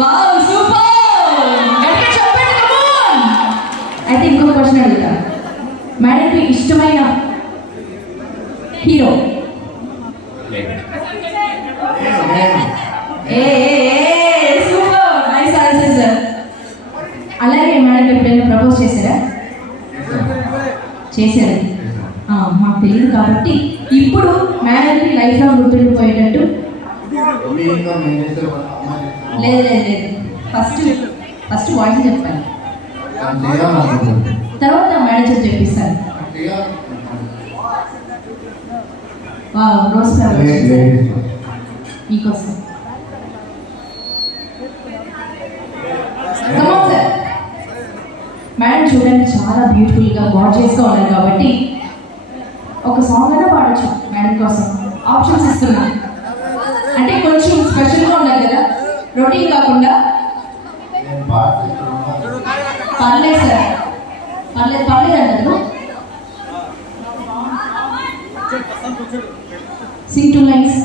Wow super గట్టిగా చెప్పండి come on అయితే ఇంకొక క్వశ్చన్ అడుగుతా మేడంకి ఇష్టమైన hero super nice answer sir అలాగే మేడం ఎప్పుడైనా ప్రపోజ్ చేశారా చేశారు మాకు తెలియదు కాబట్టి ఇప్పుడు మేడంకి లైఫ్ లో గుర్తుండిపోయేటట్టు లేదు లేదు లేదు ఫస్ట్ వాయిస్ చెప్పాలి తర్వాత మేనేజర్ చెప్పిస్తాను రోజ్ ఫ్లవర్ మీకోసం సార్ మేడం చూడడానికి చాలా బ్యూటిఫుల్గా గార్జియస్గా ఉన్నారు కాబట్టి ఒక సాంగ్ అయినా పాడచ్చు మేడం కోసం ఆప్షన్స్ ఇస్తున్నాను అంటే కొంచెం స్పెషల్గా ఉండాలి కదా రొటీన్ కాకుండా పర్లేదు సార్ పర్లేదు అంటారు సింగ్ 2 లైన్స్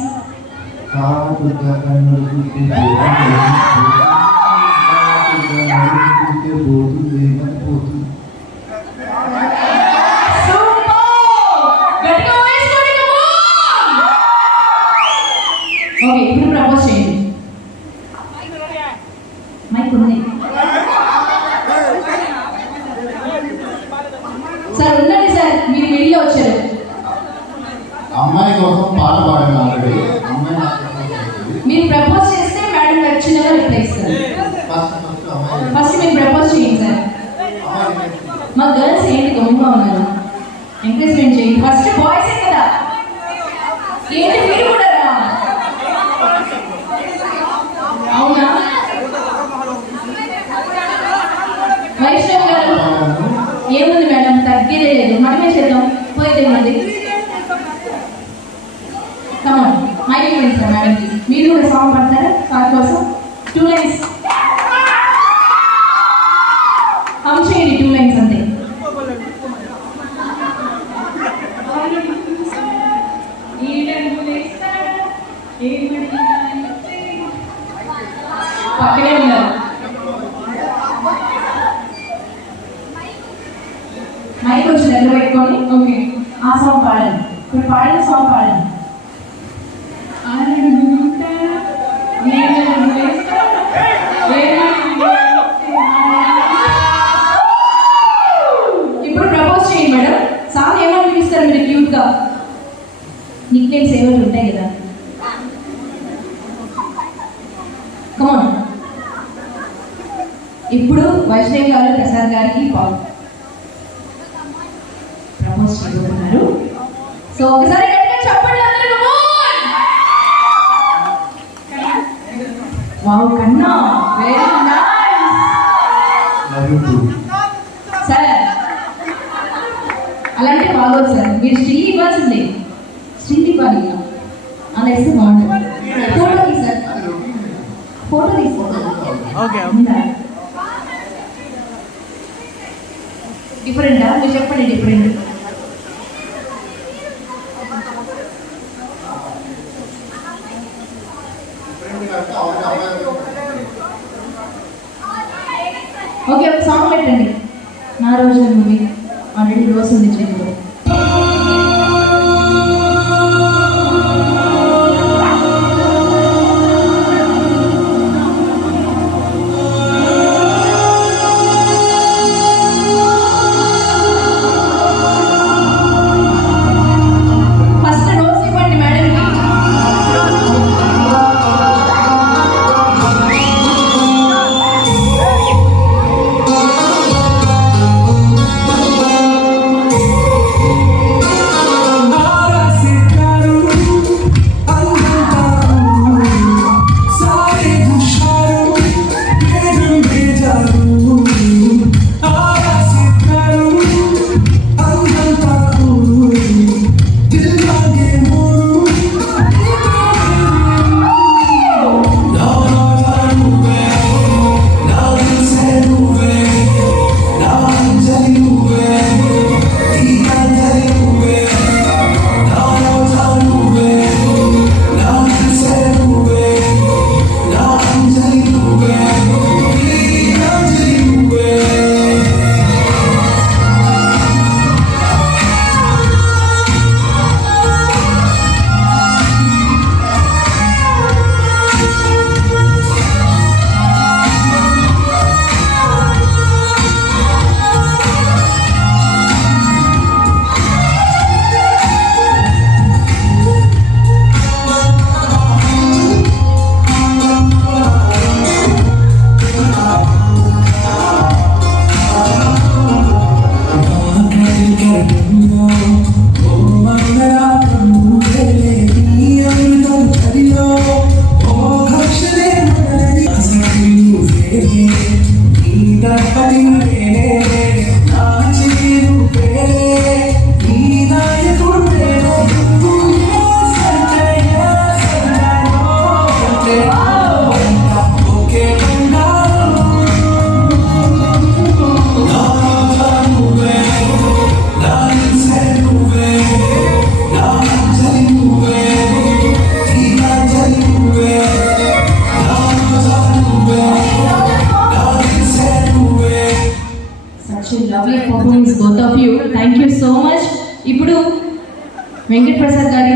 ఓకే ఇప్పుడు ప్రపోజ్ చేయండి మైక్ ఉంది సార్ ఉండండి సార్ మీరు మిడిల్లో వచ్చారు అమ్మాయి కోసం పాట పాడాను ఆల్రెడీ అమ్మాయి మీరు ప్రపోజ్ చేస్తే మేడం ఖచ్చితంగా రిప్లై ఇస్తారు ఫస్ట్ మీరు ప్రపోజ్ చేయండి సార్ మా గర్ల్స్ ఏంటి గమ్ముగా ఉన్నారు ఎంకరేజ్మెంట్ చేయండి ఫస్ట్ బాయ్సే కదా ఏంటి మీరు కూడా అవునా వైష్ణవ్ గారు ఏముంది మేడం తగ్గేదే లేదు మనమే చేద్దాం పోయితే మంది కమాన్ మైక్ ఇవ్వండి సార్ మేడంకి మీరు కూడా సాంగ్ పడతారా సార్ కోసం 2 లైన్స్ హమ్ చేయండి 2 లైన్స్ అంతే పక్కనే ఉన్నారు మైక్ వచ్చి దగ్గర పెట్టుకొని ఓకే ఆ సాంగ్ పాడండి ఇప్పుడు పాడిన సాంగ్ పాడండి ఇప్పుడు ప్రపోజ్ చేయండి మేడం సాంగ్ ఏమని పిలుస్తారు మీరు క్యూట్గా నిక్ నేమ్స్ ఏమైనా ఉంటాయి కదా కమాన్ ఇప్పుడు వైష్ణవ్ గారు ప్రసాద్ గారికి ప్రపోజ్ చేయబోతున్నారు సో ఒకసారి గట్టిగా చెప్పండి అందరూ వావ్ కన్నా వెరీ నైస్ సార్ అలాంటి బాగోదు సార్ మీరు స్టిల్ ఇవ్వాల్సిందే స్టిల్ ఇవ్వాలి అలా ఇస్తే బాగుంటుంది ఫోటో తీసారు ఫోటో తీసుకోండి డిఫరెంటా మీరు చెప్పండి డిఫరెంట్ ఓకే ఒక సాంగ్ పెట్టండి నా రోజు మూవీ ఆల్రెడీ రోజు ఉంది చేతిలో such lovely performance both of you. Thank you so much. ఇప్పుడు వెంకట్ ప్రసాద్ గారి